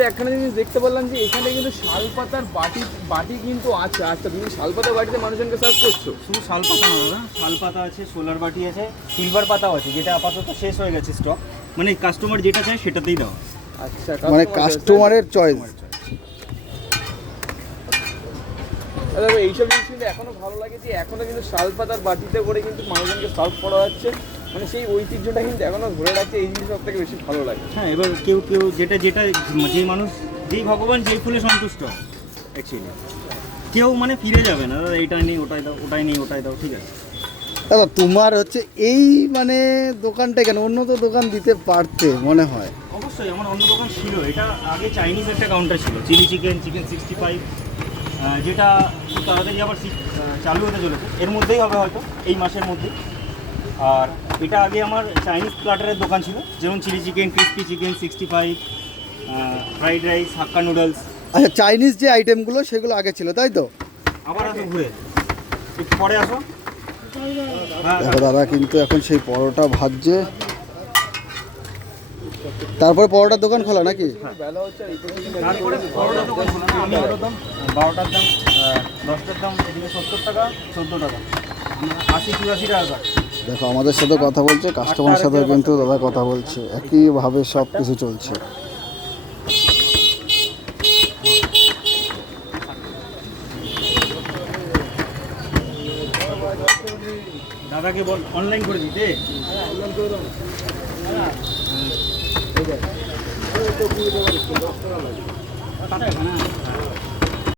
একখানা জিনিস দেখতে পারলাম যে এখানে কিন্তু শালপাতার বাটি কিন্তু আছে। আচ্ছা, তুমি শালপাতার বাটিতে মানুষজনকে সার্ভ করছো? শুধু শালপাতা না দাদা, শালপাতা আছে, সোলার বাটি আছে, সিলভার পাতাও আছে, যেটা আপাতত শেষ হয়ে গেছে স্টক। মানে কাস্টমার যেটা চায় সেটাতেই দেওয়া। আচ্ছা, মানে কাস্টমারের চয়েস। দেখো এইসব জিনিস কিন্তু এখনো ভালো লাগে যে এখনো কিন্তু শালপাতার বাটিতে করে কিন্তু মানুষজনকে সার্ভ করা হচ্ছে। মানে সেই ঐতিহ্যটা কিন্তু এখনো ধরে রাখছে, এই জিনিস সব থেকে বেশি ভালো লাগে। হ্যাঁ, এবার কেউ যেটা যেই মানুষ, যেই ভগবান যেই ফুলে সন্তুষ্ট অ্যাকচুয়ালি। কেউ মানে ফিরে যাবে না দাদা এইটাই নেই ওটাই দাও, ওটাই নেই ওটাই দাও, ঠিক আছে। দাদা তোমার হচ্ছে এই মানে দোকানটা কেন, অন্য তো দোকান দিতে পারতে মনে হয়। অবশ্যই আমার অন্য দোকান ছিল, এটা আগে চাইনিজ একটা কাউন্টার ছিল, চিলি চিকেন, চিকেন 65, যেটা খুব তাড়াতাড়ি আবার চালু হতে চলেছে, এর মধ্যেই হবে হয়তো এই মাসের মধ্যে। আর এটা আগে আমার চাইনিজ প্ল্যাটারের দোকান ছিল, যেমন chilli chicken, crispy chicken 65, fried rice, hakka noodles. আচ্ছা, চাইনিজ যে আইটেমগুলো সেগুলো আগে ছিল, তাই তো? আবার আসো ঘুরে, একটু পরে আসো। দেখো দাদা কিন্তু এখন সেই পরোটা ভাজছে, তারপরে পরোটার দোকান খোলা নাকি? বেলা হচ্ছে আর এই পর্যন্ত তারপরে পরোটা দোকান খোলা না, আমি আরও দাম 12টার দাম 10টার দাম এদিকে 70 টাকা, 14 টাকা, 80-84 টাকা। দেখো আমাদের সাথে কথা বলছে, কাস্টমারের সাথে কিন্তু দাদা কথা বলছে, একইভাবে সব কিছু চলছে। দাদাকে বল অনলাইন করে দিতে।